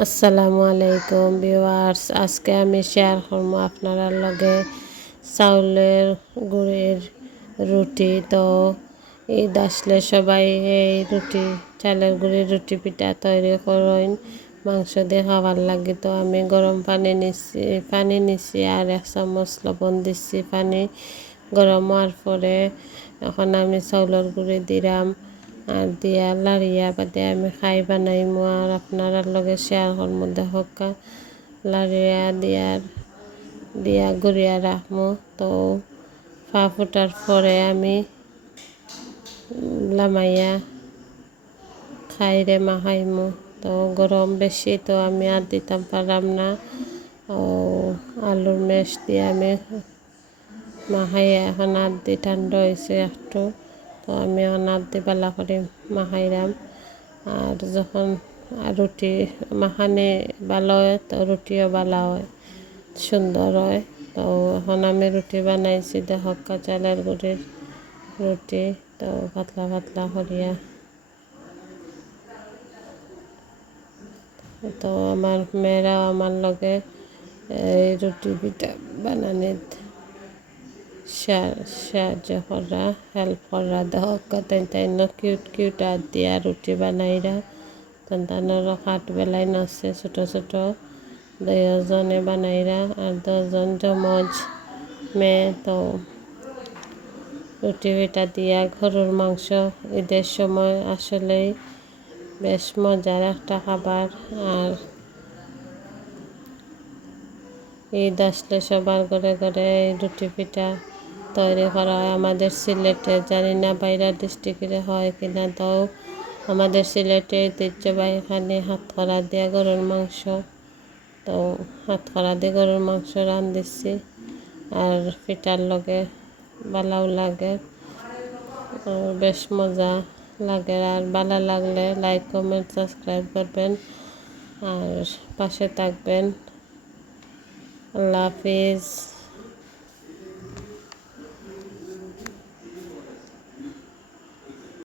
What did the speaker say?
আসসালামু আলাইকুম ভিউয়ার্স। আজকে আমি শেয়ার করব আপনারা লগে চাউলের গুড়ের রুটি। তো ঈদ আসলে সবাই এই রুটি, চালের গুড়ির রুটি পিঠা তৈরি করেন। মাংস দিয়ে খাবার লাগে। তো আমি গরম পানি নিচ্ছি পানি নিচ্ছি আর এক চামচ লবণ দিচ্ছি পানি। গরম হওয়ার পরে এখন আমি চাউলের গুঁড়ি দিলাম। আর দিয়া লাড়িয়া বাদে আমি খাই বানাইমু আর আপনার লগে শেয়ার করমু দেখকা লাড়িয়া দিয়ার দিয়া গুড়িয়া রাখমু। তো পা ফুটার পরে আমি লামাইয়া খাই খাইরে মাখাইমু তো গরম বেশি, তো আমি আর দিতাম পারলাম না। ও আলুর মেশ দিয়ে আমি মাখাইয়া এখন আর দি ঠান্ডা হয়েছে একটু। তো আমি দি পালা করে মাখাইলাম। আর যখন রুটি মাখানে ভালো হয়, তো রুটিও ভালো হয়, সুন্দর হয়। তো এখন আমি রুটি বানাইছি দেখকা চালের গুড়ির রুটি, তো পাতলা পাতলা করিয়া। তো আমার মেয়েরাও আমার লগে এই রুটি পিঠা বানানিত সাহায্য করা হেল্প করা দেখা তাই তাই কিউট কিউট আর দিয়া রুটি বানাইরা সন্তানেরও খাট বেলায় নাচছে ছোট ছোট দুজনে বানাইরা আর দশজন জমজ মেয়ে তো রুটি পিঠা দিয়া গরুর মাংস ঈদের সময় আসলেই বেশ মজার একটা খাবার আর ঈদ আসলে সবার ঘরে ঘরে রুটি পিঠা তৈরি করা হয়। আমাদের সিলেটে জানি না বাইরা ডিস্ট্রিক্টে হয় কিনা, তাও আমাদের সিলেটে ঐতিহ্যবাহী এখানে হাত করা দিয়ে গরুর মাংস। তো হাত করা দিয়ে গরুর মাংস রান দিচ্ছি আর পিঠার লগে বালাও লাগে। বেশ মজা লাগে। আর ভালো লাগলে লাইক কমেন্ট সাবস্ক্রাইব করবেন। আর পাশে থাকবেন। আল্লাহ হাফিজ।